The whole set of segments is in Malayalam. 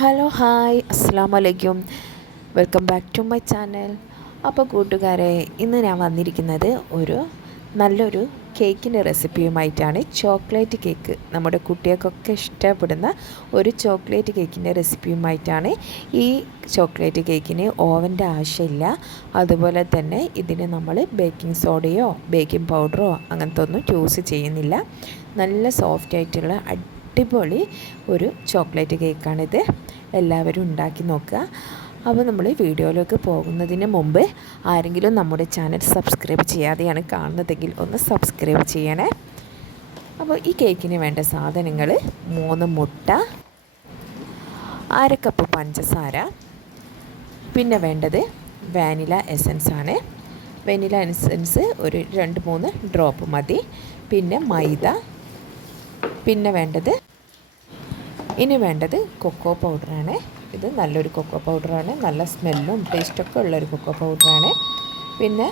ഹലോ ഹായ് അസ്സാം വലൈക്കും welcome back to my channel. അപ്പോൾ കൂട്ടുകാരെ, ഇന്ന് ഞാൻ വന്നിരിക്കുന്നത് നല്ലൊരു കേക്കിൻ്റെ റെസിപ്പിയുമായിട്ടാണ്. ചോക്ലേറ്റ് കേക്ക്, നമ്മുടെ കുട്ടികൾക്കൊക്കെ ഇഷ്ടപ്പെടുന്ന ഒരു ചോക്ലേറ്റ് കേക്കിൻ്റെ റെസിപ്പിയുമായിട്ടാണ്. ഈ ചോക്ലേറ്റ് കേക്കിന് ഓവൻ്റെ ആവശ്യമില്ല. അതുപോലെ തന്നെ ഇതിന് നമ്മൾ ബേക്കിംഗ് സോഡയോ ബേക്കിംഗ് പൗഡറോ അങ്ങനത്തെ ഒന്നും യൂസ് ചെയ്യുന്നില്ല. നല്ല സോഫ്റ്റ് ആയിട്ടുള്ള അടിപൊളി ഒരു ചോക്ലേറ്റ് കേക്കാണിത്. എല്ലാവരും ഉണ്ടാക്കി നോക്കുക. അപ്പോൾ നമ്മൾ വീഡിയോയിലേക്ക് പോകുന്നതിന് മുമ്പ് ആരെങ്കിലും നമ്മുടെ ചാനൽ സബ്സ്ക്രൈബ് ചെയ്യാതെയാണ് കാണുന്നതെങ്കിൽ ഒന്ന് സബ്സ്ക്രൈബ് ചെയ്യണേ. അപ്പോൾ ഈ കേക്കിന് വേണ്ട സാധനങ്ങൾ 3 മുട്ട, 1/2 കപ്പ് പഞ്ചസാര, പിന്നെ വേണ്ടത് വാനില എസൻസ് ആണ്. വാനില എസൻസ് ഒരു 2-3 ഡ്രോപ്പ് മതി. പിന്നെ മൈദ, പിന്നെ വേണ്ടത് കൊക്കോ പൗഡറാണ്. ഇത് നല്ലൊരു കൊക്കോ പൗഡറാണ്, നല്ല സ്മെല്ലും ടേസ്റ്റൊക്കെ ഉള്ളൊരു കൊക്കോ പൗഡറാണ്. പിന്നെ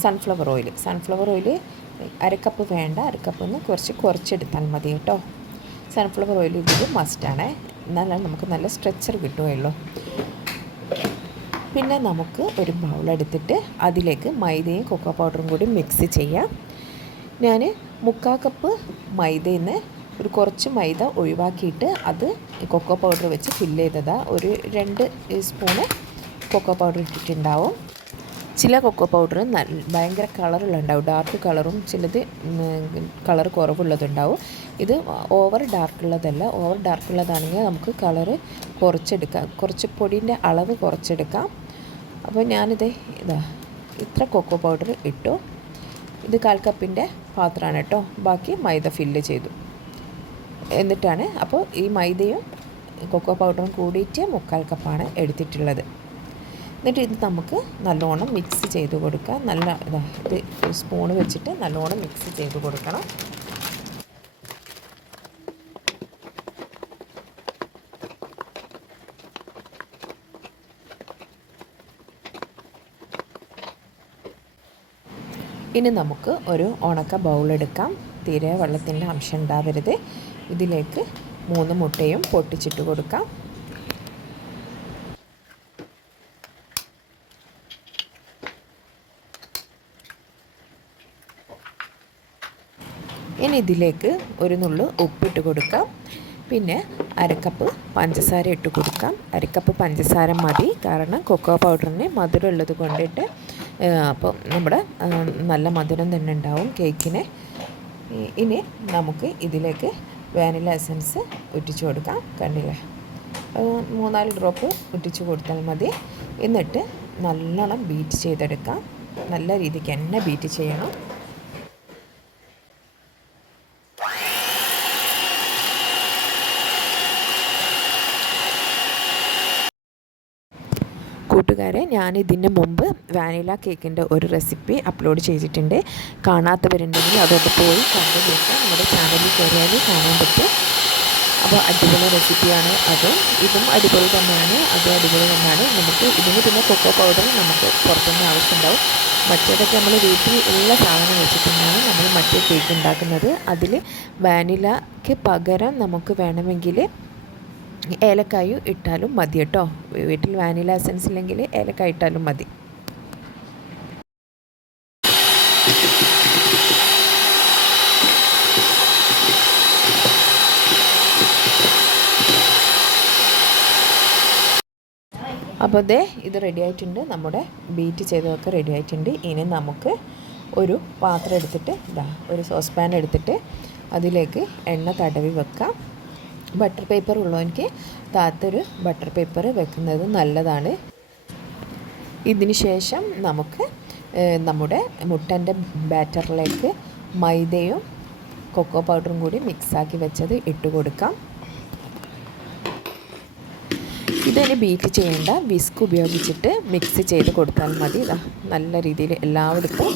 സൺഫ്ലവർ ഓയിൽ 1/2 കപ്പ് വേണ്ട, 1/2 കപ്പിൽ നിന്ന് കുറച്ചെടുത്താൽ മതി കേട്ടോ. സൺഫ്ലവർ ഓയിൽ ഇതിൽ മസ്റ്റാണ്, എന്നാലും നമുക്ക് നല്ല സ്ട്രെച്ചർ കിട്ടുകയുള്ളൂ. പിന്നെ നമുക്ക് ഒരു ബൗളെടുത്തിട്ട് അതിലേക്ക് മൈദയും കൊക്കോ പൗഡറും കൂടി മിക്സ് ചെയ്യാം. ഞാൻ 3/4 കപ്പ് മൈദയിൽ നിന്ന് കുറച്ച് മൈദ ഒഴിവാക്കിയിട്ട് അത് കൊക്കോ പൗഡർ വെച്ച് ഫില്ല് ചെയ്തതാണ്. ഒരു 2 സ്പൂണ് കൊക്കോ പൗഡർ ഇട്ടിട്ടുണ്ടാവും. ചില കൊക്കോ പൗഡർ ഭയങ്കര കളറുള്ളുണ്ടാവും, ഡാർക്ക് കളറും, ചിലത് കളർ കുറവുള്ളതുണ്ടാവും. ഇത് ഓവർ ഡാർക്കുള്ളതല്ല. ഓവർ ഡാർക്കുള്ളതാണെങ്കിൽ നമുക്ക് കളറ് കുറച്ചെടുക്കാം, കുറച്ച് പൊടിൻ്റെ അളവ് കുറച്ചെടുക്കാം. അപ്പോൾ ഞാനിത് ഇത്ര കൊക്കോ പൗഡർ ഇട്ടു. ഇത് 1/4 കപ്പിൻ്റെ പാത്രമാണ് കേട്ടോ. ബാക്കി മൈദ ഫില്ല് ചെയ്തു. എന്നിട്ടാണ്, അപ്പോൾ ഈ മൈദയും കൊക്കോ പൗഡറും കൂടിയിട്ട് 3/4 കപ്പാണ് എടുത്തിട്ടുള്ളത്. എന്നിട്ട് ഇത് നമുക്ക് നല്ലോണം മിക്സ് ചെയ്ത് കൊടുക്കാം. ഇത് സ്പൂണ് വെച്ചിട്ട് നല്ലോണം മിക്സ് ചെയ്ത് കൊടുക്കണം. ഇനി നമുക്ക് ഒരു ഉണക്ക ബൗളെടുക്കാം. തീരെ വെള്ളത്തിൻ്റെ അംശം ഉണ്ടാവരുത്. ഇതിലേക്ക് 3 മുട്ടയും പൊട്ടിച്ചിട്ട് കൊടുക്കാം. ഇനി ഇതിലേക്ക് ഒരു നുള്ളു ഉപ്പിട്ട് കൊടുക്കാം. പിന്നെ 1/2 കപ്പ് പഞ്ചസാര ഇട്ട് കൊടുക്കാം. 1/2 കപ്പ് പഞ്ചസാര മതി, കാരണം കൊക്കോ പൗഡറിന് മധുരം ഉള്ളത് കൊണ്ടിട്ട് അപ്പോൾ നമ്മുടെ നല്ല മധുരം തന്നെ ഉണ്ടാവും കേക്കിന്. ഇനി നമുക്ക് ഇതിലേക്ക് വാനില എസൻസ് ഒറ്റിച്ച് കൊടുക്കാം. കണ്ടില്ലേ, 3-4 ഡ്രോപ്പ് ഒറ്റിച്ച് കൊടുത്താൽ മതി. എന്നിട്ട് നല്ലോണം ബീറ്റ് ചെയ്തെടുക്കാം. നല്ല രീതിക്ക് തന്നെ ബീറ്റ് ചെയ്യണം. കൂട്ടുകാരെ, ഞാൻ ഇതിന് മുമ്പ് വാനില കേക്കിൻ്റെ ഒരു റെസിപ്പി അപ്ലോഡ് ചെയ്തിട്ടുണ്ട്. കാണാത്തവരുണ്ടെങ്കിൽ അതോട്ട് പോയി കണ്ടു നോക്കാം. നമ്മുടെ ചാനലിൽ കയറിയാൽ കാണാൻ പറ്റും. അപ്പോൾ അടിപൊളി റെസിപ്പിയാണ്. ഇതും അടിപൊളി തന്നെയാണ്. അടിപൊളി തന്നെയാണ്. നമുക്ക് ഇതിന് പിന്നെ കൊക്കോ പൗഡർ നമുക്ക് പുറത്തുനിന്ന് ആവശ്യമുണ്ടാവും. മറ്റേതൊക്കെ നമ്മൾ വീട്ടിൽ ഉള്ള സാധനം വെച്ചിട്ടാണ് നമ്മൾ മറ്റേ കേക്ക് ഉണ്ടാക്കുന്നത്. അതിൽ വാനിലയ്ക്ക് പകരം നമുക്ക് വേണമെങ്കിൽ ഏലക്കായും ഇട്ടാലും മതി കേട്ടോ. വീട്ടിൽ വാനില എസൻസ് ഇല്ലെങ്കിൽ ഏലക്കായ ഇട്ടാലും മതി. അപ്പോൾ ഇത് റെഡി ആയിട്ടുണ്ട്. നമ്മുടെ ബീറ്റ് ചെയ്തതൊക്കെ റെഡി ആയിട്ടുണ്ട്. ഇനി നമുക്ക് ഒരു പാത്രം എടുത്തിട്ട് ഒരു സോസ് പാൻ എടുത്തിട്ട് അതിലേക്ക് എണ്ണ തടവി വെക്കാം. ബട്ടർ പേപ്പർ ഉള്ളവർക്ക് താത്തൊരു ബട്ടർ പേപ്പർ വെക്കുന്നത് നല്ലതാണ്. ഇതിന് ശേഷം നമുക്ക് നമ്മുടെ മുട്ടൻ്റെ ബാറ്ററിലേക്ക് മൈദയും കൊക്കോ പൗഡറും കൂടി മിക്സാക്കി വെച്ചത് ഇട്ട് കൊടുക്കാം. ഇതിന് ബീറ്റ് ചെയ്യേണ്ട, വിസ്ക് ഉപയോഗിച്ചിട്ട് മിക്സ് ചെയ്ത് കൊടുത്താൽ മതി. നല്ല രീതിയിൽ എല്ലായിടത്തും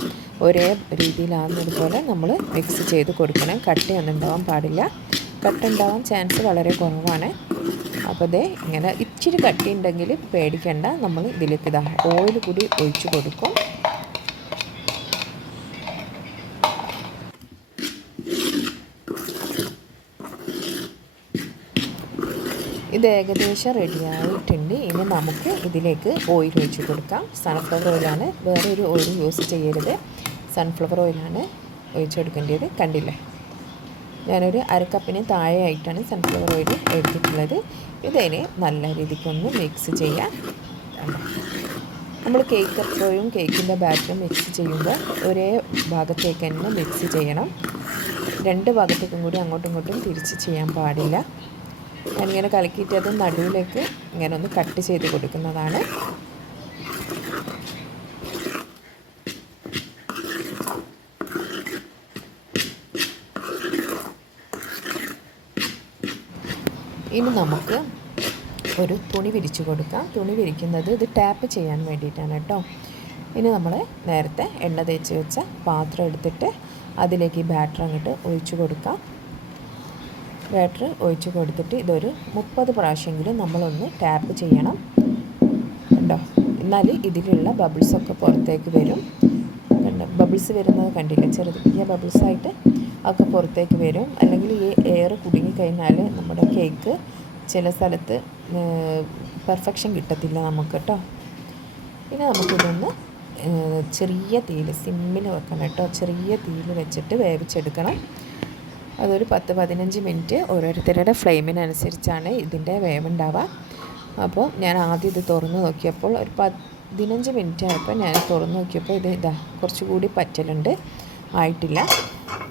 ഒരേ രീതിയിലാകുന്നതുപോലെ നമ്മൾ മിക്സ് ചെയ്ത് കൊടുക്കണം. കട്ടയൊന്നും ഉണ്ടാവാൻ പാടില്ല. കട്ട ഉണ്ടാവാൻ ചാൻസ് വളരെ കുറവാണ്. അപ്പോൾ ഇങ്ങനെ ഇച്ചിരി കട്ടി ഉണ്ടെങ്കിൽ പേടിക്കേണ്ട. നമ്മൾ ഇതിലേക്ക് ഓയിൽ കൂടി ഒഴിച്ച് കൊടുക്കും. ഇത് ഏകദേശം റെഡിയായിട്ടുണ്ട്. ഇനി നമുക്ക് ഇതിലേക്ക് ഓയിൽ ഒഴിച്ച് കൊടുക്കാം. സൺഫ്ലവർ ഓയിലാണ്, വേറെ ഒരു ഓയിൽ യൂസ് ചെയ്യരുത്. സൺഫ്ലവർ ഓയിലാണ് ഒഴിച്ച് കൊടുക്കേണ്ടത്. കണ്ടില്ലേ, ഞാനൊരു അരക്കപ്പിന് താഴെയായിട്ടാണ് സൺഫ്ലവർ ഓയിൽ എടുത്തിട്ടുള്ളത്. ഇതിനെ നല്ല രീതിക്കൊന്ന് മിക്സ് ചെയ്യാം. നമ്മൾ കേക്ക് എപ്പോഴും കേക്കിൻ്റെ ബാറ്റർ മിക്സ് ചെയ്യുമ്പോൾ ഒരേ ഭാഗത്തേക്ക് തന്നെ മിക്സ് ചെയ്യണം. രണ്ട് ഭാഗത്തേക്കും കൂടി അങ്ങോട്ടും ഇങ്ങോട്ടും തിരിച്ച് ചെയ്യാൻ പാടില്ല. ഞാനിങ്ങനെ കലക്കിയിട്ട് അത് നടുവിലേക്ക് ഇങ്ങനെ ഒന്ന് കട്ട് ചെയ്ത് കൊടുക്കുന്നതാണ്. ഇനി നമുക്ക് ഒരു തുണി വിരിച്ചു കൊടുക്കാം. തുണി വിരിക്കുന്നത് ഇത് ടാപ്പ് ചെയ്യാൻ വേണ്ടിയിട്ടാണ് കേട്ടോ. ഇനി നമ്മൾ നേരത്തെ എണ്ണ തേച്ച് വെച്ച പാത്രം എടുത്തിട്ട് അതിലേക്ക് ഈ ബാറ്റർ അങ്ങോട്ട് ഒഴിച്ചു കൊടുക്കാം. ബാറ്റർ ഒഴിച്ച് കൊടുത്തിട്ട് ഇതൊരു 30 പ്രാവശ്യമെങ്കിലും നമ്മളൊന്ന് ടാപ്പ് ചെയ്യണം കണ്ടോ. എന്നാൽ ഇതിലുള്ള ബബിൾസൊക്കെ പുറത്തേക്ക് വരും. കണ്ടോ, ബബിൾസ് വരുന്നത് കണ്ടില്ലേ, ചെറിയ ബബിൾസായിട്ട് ഒക്കെ പുറത്തേക്ക് വരും. അല്ലെങ്കിൽ ഈ എയർ കുടുങ്ങിക്കഴിഞ്ഞാൽ നമ്മുടെ കേക്ക് ചില സ്ഥലത്ത് പെർഫെക്ഷൻ കിട്ടത്തില്ല നമുക്ക് കേട്ടോ. പിന്നെ നമുക്കിതൊന്ന് ചെറിയ തീയിൽ സിമ്മിൽ വെക്കണം കേട്ടോ. ചെറിയ തീയിൽ വെച്ചിട്ട് വേവിച്ചെടുക്കണം. അതൊരു 10-15 മിനിറ്റ് ഓരോരുത്തരുടെ ഫ്ലെയിമിനനുസരിച്ചാണ് ഇതിൻ്റെ വേവുണ്ടാവുക. അപ്പോൾ ഞാൻ ആദ്യം ഇത് തുറന്ന് നോക്കിയപ്പോൾ ഒരു 15 മിനിറ്റ് ആയപ്പോൾ ഞാൻ തുറന്ന് നോക്കിയപ്പോൾ ഇത് കുറച്ചുകൂടി പറ്റലുണ്ട്, ആയിട്ടില്ല.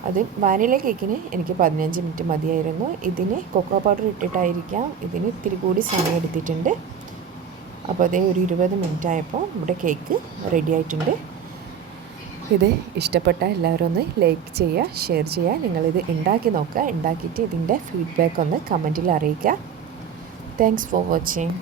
അത് വാനില കേക്കിന് എനിക്ക് 15 മിനിറ്റ് മതിയായിരുന്നു. ഇതിന് കൊക്കോ പൗഡർ ഇട്ടിട്ടായിരിക്കാം ഇതിന് ഇത്തിരി കൂടി സമയം എടുത്തിട്ടുണ്ട്. അപ്പോൾ അതേ ഒരു 20 മിനിറ്റ് ആയപ്പോൾ നമ്മുടെ കേക്ക് റെഡി ആയിട്ടുണ്ട്. ഇത് ഇഷ്ടപ്പെട്ട എല്ലാവരും ഒന്ന് ലൈക്ക് ചെയ്യുക, ഷെയർ ചെയ്യുക. നിങ്ങളിത് ഉണ്ടാക്കി നോക്കുക. ഉണ്ടാക്കിയിട്ട് ഇതിൻ്റെ ഫീഡ്ബാക്ക് ഒന്ന് കമൻറ്റിൽ അറിയിക്കുക. Thanks for watching.